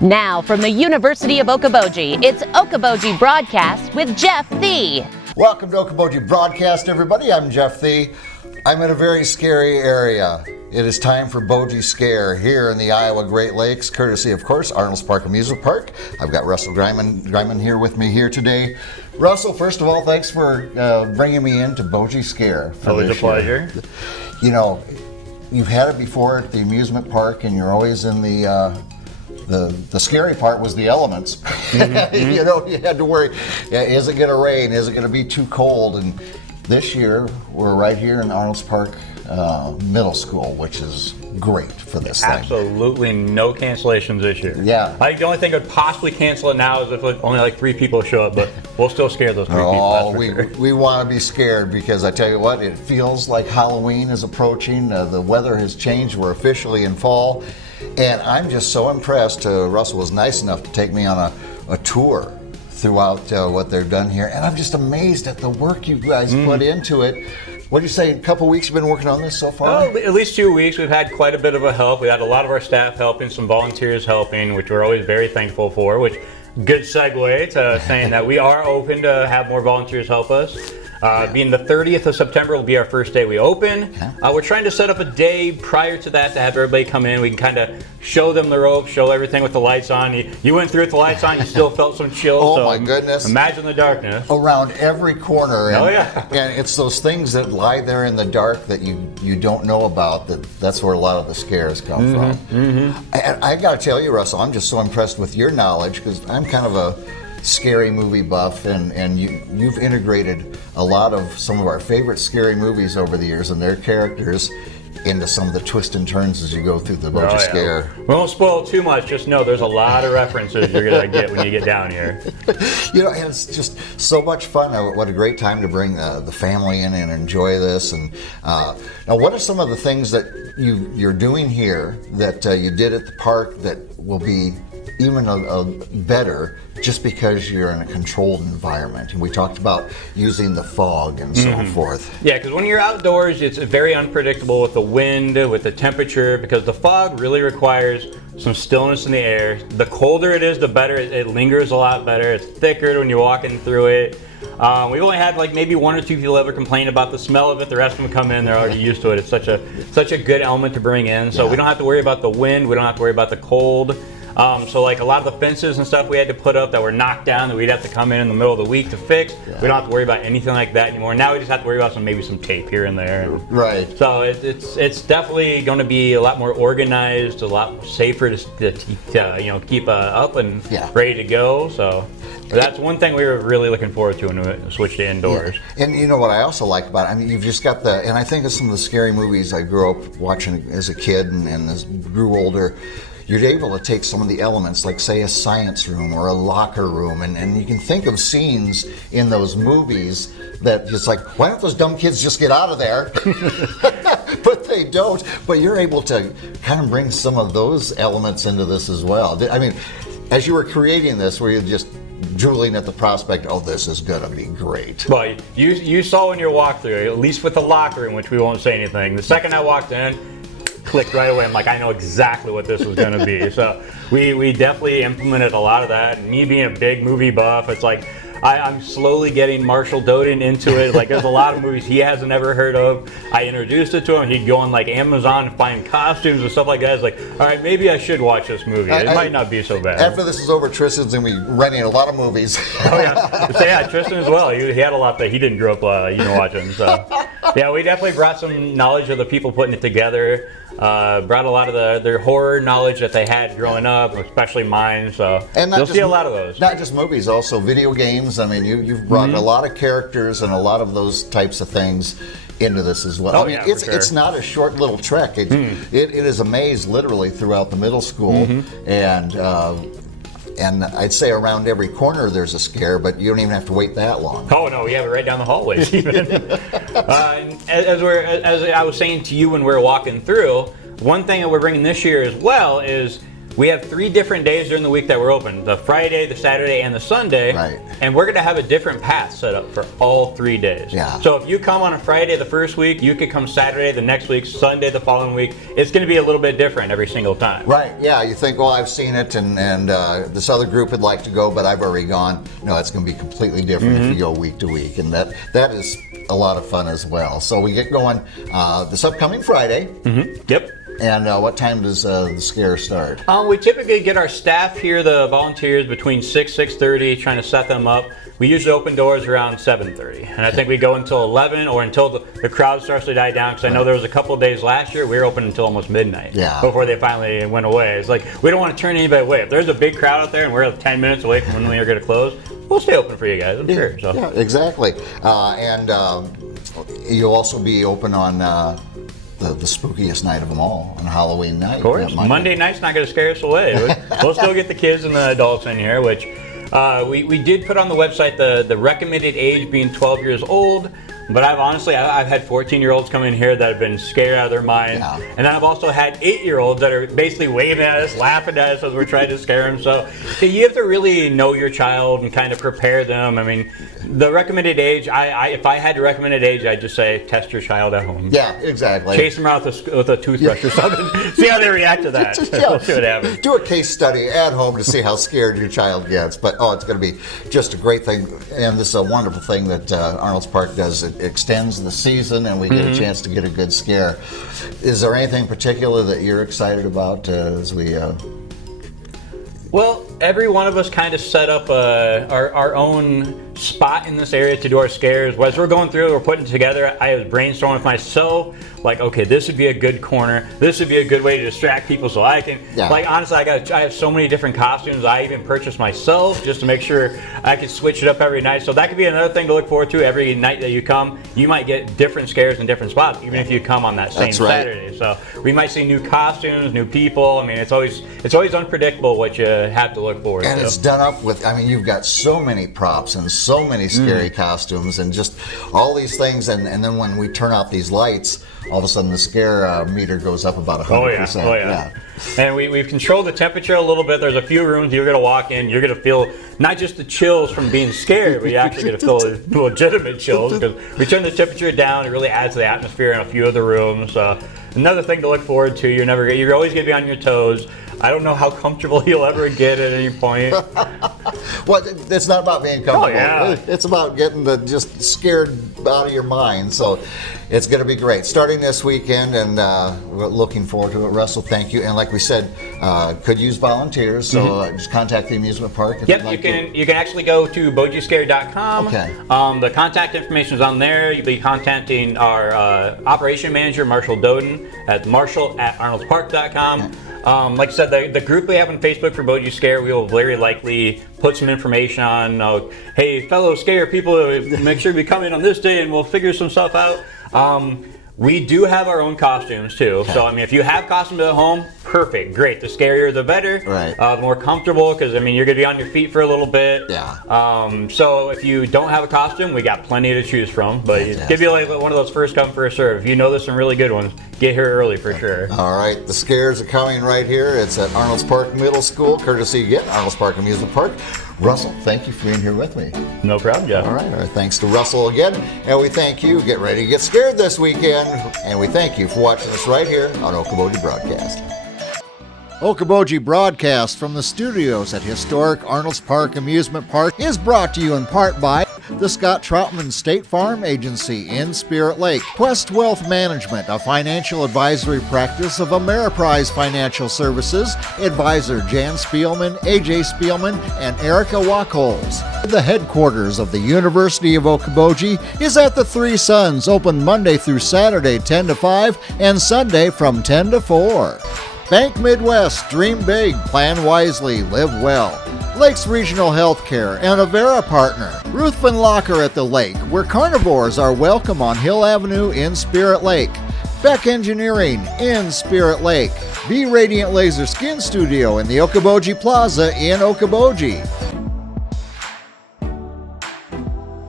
Now from the University of Okoboji, it's Okoboji Broadcast with Jeff Thee. Welcome to Okoboji Broadcast, everybody. I'm Jeff Thee. I'm in a very scary area. It is time for Boji Scare here in the Iowa Great Lakes, courtesy, of course, Arnold's Park Amusement Park. I've got Russell Greiman here with me here today. Russell, first of all, thanks for bringing me into Boji Scare. Always a pleasure. You know, you've had it before at the amusement park, and you're always in the scary part was the elements. Mm-hmm. You know, you had to worry, is it going to rain? Is it going to be too cold? And this year, we're right here in Arnold's Park Middle School, which is great for this thing. Absolutely no cancellations this year. Yeah. I think the only thing that would possibly cancel it now is if only like 3 people show up, but we'll still scare those 3 people. We want to be scared because I tell you what, it feels like Halloween is approaching. The weather has changed. We're officially in fall. And I'm just so impressed. Russell was nice enough to take me on a tour throughout what they've done here. And I'm just amazed at the work you guys put into it. What did you say, a couple weeks you've been working on this so far? Oh, at least 2 weeks. We've had quite a bit of a help. We had a lot of our staff helping, some volunteers helping, which we're always very thankful for, which good segue to saying that we are open to have more volunteers help us. Being the 30th of September will be our first day we open. We're trying to set up a day prior to that to have everybody come in. We can kind of show them the ropes, show everything with the lights on. You went through with the lights on, you still felt some chills. Oh so my goodness. Imagine the darkness. Around every corner. And, oh yeah. And it's those things that lie there in the dark that you don't know about, that's where a lot of the scares come from. Mm-hmm. And I got to tell you, Russell, I'm just so impressed with your knowledge because I'm kind of a scary movie buff, and you've integrated a lot of some of our favorite scary movies over the years and their characters into some of the twists and turns as you go through the Boji Scare. We won't spoil too much, just know there's a lot of references you're going to get when you get down here. You know, and it's just so much fun. What a great time to bring the family in and enjoy this. And now, what are some of the things that you're doing here that you did at the park that will be even a better just because you're in a controlled environment? And we talked about using the fog and so forth. Yeah, because when you're outdoors, it's very unpredictable with the wind, with the temperature, because the fog really requires some stillness in the air. The colder it is, the better. It lingers a lot better. It's thicker when you're walking through it. We've only had like maybe 1 or 2 people ever complain about the smell of it. The rest of them come in, they're already used to it. It's such a good element to bring in. So we don't have to worry about the wind. We don't have to worry about the cold. So like a lot of the fences and stuff we had to put up that were knocked down that we'd have to come in the middle of the week to fix. We don't have to worry about anything like that anymore. Now we just have to worry about maybe some tape here and there. Right. So it's definitely going to be a lot more organized, a lot safer to keep up and ready to go. So that's one thing we were really looking forward to when we switched to indoors. Yeah. And you know what I also like about it? I mean, you've just got and I think of some of the scary movies I grew up watching as a kid and as grew older. You're able to take some of the elements, like say a science room or a locker room, and you can think of scenes in those movies that it's like, why don't those dumb kids just get out of there? But they don't. But you're able to kind of bring some of those elements into this as well. I mean, as you were creating this, were you just drooling at the prospect, oh, this is going to be great? Well, you saw in your walkthrough, at least with the locker room, which we won't say anything. The second I walked in, clicked right away. I'm like, I know exactly what this was going to be. So we definitely implemented a lot of that. And me being a big movie buff, it's like I'm slowly getting Marshall Doden into it. Like there's a lot of movies he hasn't ever heard of. I introduced it to him. He'd go on like Amazon and find costumes and stuff like that. It's like, all right, maybe I should watch this movie. It might not be so bad. After this is over, Tristan's going to be renting a lot of movies. Oh yeah, so, yeah, Tristan as well. He had a lot that he didn't grow up watching. So yeah, we definitely brought some knowledge of the people putting it together. Brought a lot of their horror knowledge that they had growing up, especially mine. So you'll see a lot of those. Not just movies, also video games. I mean, you've brought a lot of characters and a lot of those types of things into this as well. Oh, I mean, it's not a short little trek. It is a maze literally throughout the middle school, and I'd say around every corner there's a scare, but you don't even have to wait that long. Oh no, we have it right down the hallways even. As I was saying to you when we were walking through, one thing that we're bringing this year as well is we have 3 different days during the week that we're open: the Friday, the Saturday, and the Sunday. Right. And we're going to have a different path set up for all 3 days. Yeah. So if you come on a Friday the first week, you could come Saturday the next week, Sunday the following week. It's going to be a little bit different every single time. Right, yeah, you think, well, I've seen it, and this other group would like to go, but I've already gone. No, it's going to be completely different if you go week to week, and that is a lot of fun as well. So we get going this upcoming Friday. Yep. And what time does the scare start? We typically get our staff here, the volunteers, between 6:30, trying to set them up. We usually open doors around 7:30, and I think we go until 11 or until the crowd starts to die down, because I know there was a couple of days last year we were open until almost midnight before they finally went away. It's like, we don't want to turn anybody away. If there's a big crowd out there and we're 10 minutes away from when we are going to close, we'll stay open for you guys, I'm sure. So. Yeah, exactly. And you'll also be open on the spookiest night of them all, on Halloween night. Of course. Monday night's not going to scare us away. We'll still get the kids and the adults in here, which we did put on the website the recommended age being 12 years old. But I've had 14-year-olds come in here that have been scared out of their mind. Yeah. And then I've also had 8-year-olds that are basically waving at us, laughing at us as we're trying to scare them. So you have to really know your child and kind of prepare them. I mean, the recommended age, if I had to recommend an age, I'd just say test your child at home. Yeah, exactly. Chase them around with a toothbrush or something. See how they react to that. We'll see what happens. Do a case study at home to see how scared your child gets. But, it's going to be just a great thing. And this is a wonderful thing that Arnold's Park does. It extends the season, and we get a chance to get a good scare. Is there anything particular that you're excited about as we... Well, every one of us kind of set up our own spot in this area to do our scares. As we're going through, we're putting together, I was brainstorming with myself, like, okay, this would be a good corner. This would be a good way to distract people so I can, like, honestly, I have so many different costumes I even purchased myself just to make sure I could switch it up every night. So that could be another thing to look forward to. Every night that you come, you might get different scares in different spots, even if you come on that same Saturday. So we might see new costumes, new people. I mean, it's always unpredictable what you have to look forward to. And it's done up with, I mean, you've got so many props and so many scary costumes and just all these things. And then when we turn off these lights, all of a sudden the scare meter goes up about 100%. Oh yeah. And we've controlled the temperature a little bit. There's a few rooms you're going to walk in, you're going to feel not just the chills from being scared, but you're actually going to feel legitimate chills, because we turn the temperature down. It really adds to the atmosphere in a few of the rooms. Another thing to look forward to, you're always going to be on your toes. I don't know how comfortable you'll ever get at any point. Well, it's not about being comfortable. Oh, yeah. It's about getting just scared out of your mind. So it's going to be great. Starting this weekend, and we're looking forward to it. Russell, thank you. And like we said, could use volunteers, so just contact the amusement park. If you'd like you can actually go to bojiscare.com. Okay. The contact information is on there. You'll be contacting our operation manager, Marshall Doden, at marshall@arnoldspark.com. Like I said, the group we have on Facebook for Boji Scare, we will very likely put some information on, hey, fellow Scare people, make sure we come in on this day and we'll figure some stuff out. We do have our own costumes too. Okay. So, I mean, if you have costumes at home, perfect, great. The scarier, the better. Right. The more comfortable, because, I mean, you're going to be on your feet for a little bit. Yeah. So if you don't have a costume, we got plenty to choose from. But it's give you like one of those first come, first serve. If you know there's some really good ones, get here early for sure. All right. The scares are coming right here. It's at Arnold's Park Middle School, courtesy again, Arnold's Park Amusement Park. Russell, thank you for being here with me. No problem, Jeff. All right. Thanks to Russell again. And we thank you. Get ready to get scared this weekend. And we thank you for watching us right here on Okoboji Broadcast. Okoboji Broadcast from the studios at historic Arnold's Park Amusement Park is brought to you in part by the Scott Troutman State Farm Agency in Spirit Lake, Quest Wealth Management, a financial advisory practice of Ameriprise Financial Services, advisor Jan Spielman, AJ Spielman, and Erica Wachholz. The headquarters of the University of Okoboji is at the Three Sons, open Monday through Saturday 10 to 5 and Sunday from 10 to 4. Bank Midwest, dream big, plan wisely, live well. Lakes Regional Healthcare and Avera Partner. Ruthven Locker at the Lake, where carnivores are welcome on Hill Avenue in Spirit Lake. Beck Engineering in Spirit Lake. Be Radiant Laser Skin Studio in the Okoboji Plaza in Okoboji.